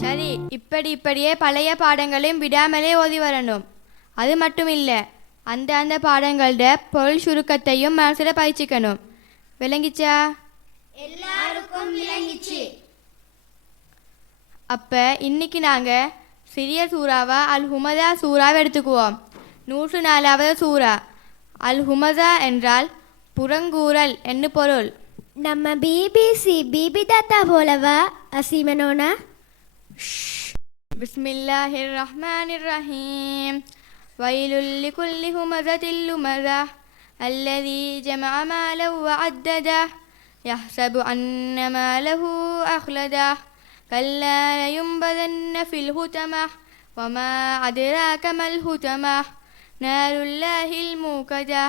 சரி, இப்படியே பழைய பாடங்களையும் விடாமலே ஓதி வரணும். அது மட்டும் இல்லை, அந்த பாடங்களோட பொருள் சுருக்கத்தையும் மனசில் பயிற்சிக்கணும். விளங்கிச்சா? எல்லாருக்கும் விளங்கிச்சு. அப்போ இன்னைக்கு நாங்கள் சிறிய சூறாவா அல் ஹுமதா சூறாவை எடுத்துக்குவோம். 104வது சூறா. அல் ஹுமதா என்றால் புறங்கூறல் என்று பொருள். நம்ம பிபி தாத்தா போலவா அசீமனோனா? பிஸ்மில்லாஹிர் ரஹ்மானிர் ரஹீம். வயலுல் லிகுல்லி ஹுமஸத்தில் லுமஸா அல்லதி ஜமஅ மாலஹு வஅத்ததா யஹ்ஸபு அன்ன மாலஹு அக்லதா கல்லா லயும்பதன்ன ஃபில் ஹுதமஹ் வமா அத்ராக மல் ஹுதமஹ் நாருல்லாஹில் மூகதா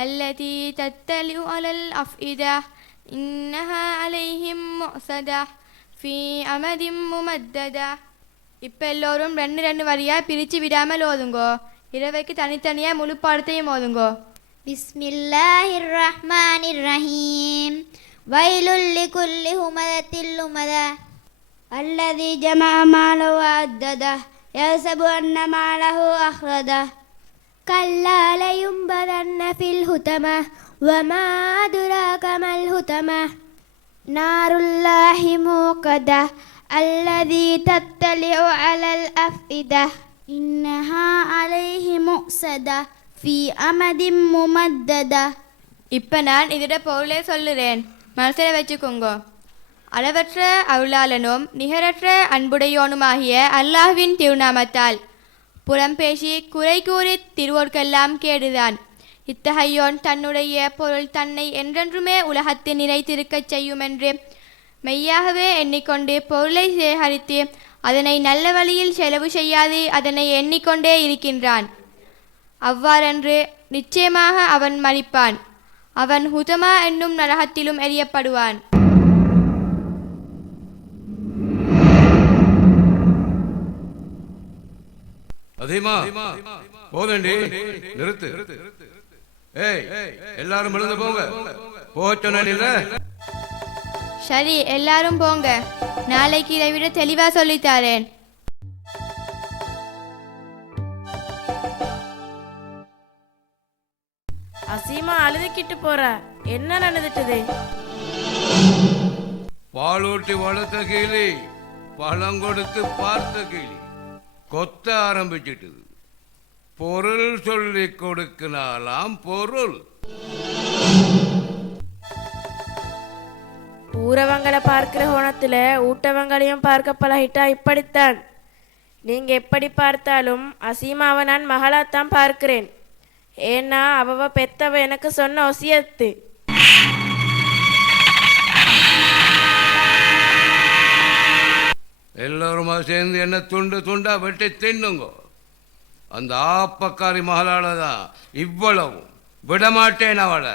அல்லதி தத்தலிஉ அலல் அஃஇதா இன்னஹா அலைஹிம் முஸதா ஃபீ அமதிம் முமத்ததா. இப்போ எல்லோரும் ரெண்டு வரியாக பிரித்து விடாமல் ஓதுங்கோ. இரவைக்கு தனித்தனியாக முழு பாடத்தையும் ஓதுங்கோ. பிஸ்மில்லாஹிர் ரஹ்மானிர் ரஹீம். வயலுல் லிகுல்லி ஹுமஸத்தில் லுமஸா அல்லதி ஜமஅ மாலஹு வஅத்ததா யஹ்ஸபு அன்ன மாலஹு அக்லதா கல்லா லயும்பதன்ன ஃபில் ஹுதமஹ் வமா அத்ராக மல் ஹுதமஹ் நாருல்லாஹி மூகதா அல்லதி தத்தலிஉ அலல் அஃஇதா இன்னஹா அலைஹி முஸதா ஃபீ அமதிம் முமத்ததா. இப்போ நான் இதோட பொருளே சொல்லுறேன், மனசில் வச்சுக்கோங்க. அளவற்ற அருளாளனும் நிகரற்ற அன்புடையோனுமாகிய அல்லாஹ்வின் திருநாமத்தால். புறம்பேசி குறை கூறி திருவோர்க்கெல்லாம் கேடுதான். இத்தகையோன் தன்னுடைய பொருள் தன்னை என்றென்றுமே உலகத்தில் நிலைத்திருக்கச் செய்யுமென்று மெய்யாகவே எண்ணிக்கொண்டு பொருளை சேகரித்து அதனை நல்ல வழியில் செலவு செய்யாது அதனை எண்ணிக்கொண்டே இருக்கின்றான். அவ்வாறென்று நிச்சயமாக அவன் மரிப்பான். அவன் ஹுதமா என்னும் நரகத்திலும் எறியப்படுவான். அதிகமா போதண்டி, நிறுத்து. ஏய், எல்லாரும் எழுந்து போங்க. போக சொன்ன. சரி, எல்லாரும் போங்க. நாளைக்கு இதை விட தெளிவா சொல்லித்தாரேன். அசீமா அழுதுகிட்டு போறா. என்ன நடந்துட்டது? பாலூட்டி வளர்த்த கிளி, பழம் கொடுத்து பார்த்த கிளி கொத்த ஆரம்பிச்சிட்டது. பொருள் சொல்லி கொடுக்கனாலாம் பொருள். ஊரவங்களை பார்க்கிற கோணத்துல ஊட்டவங்களையும் பார்க்க பழகிட்டா இப்படித்தான். நீங்க எப்படி பார்த்தாலும் அசீமாவை நான் மகளாத்தான் பார்க்கிறேன். ஏன்னா அவ பெத்தவ எனக்கு சொன்ன ஒசியத்து. எல்லோருமா சேர்ந்து என்ன துண்டு துண்டா வெட்டி தின்னுங்க. அந்த ஆப்பக்காரி மகளால தான் இவ்வளவும். விடமாட்டேன் அவளை.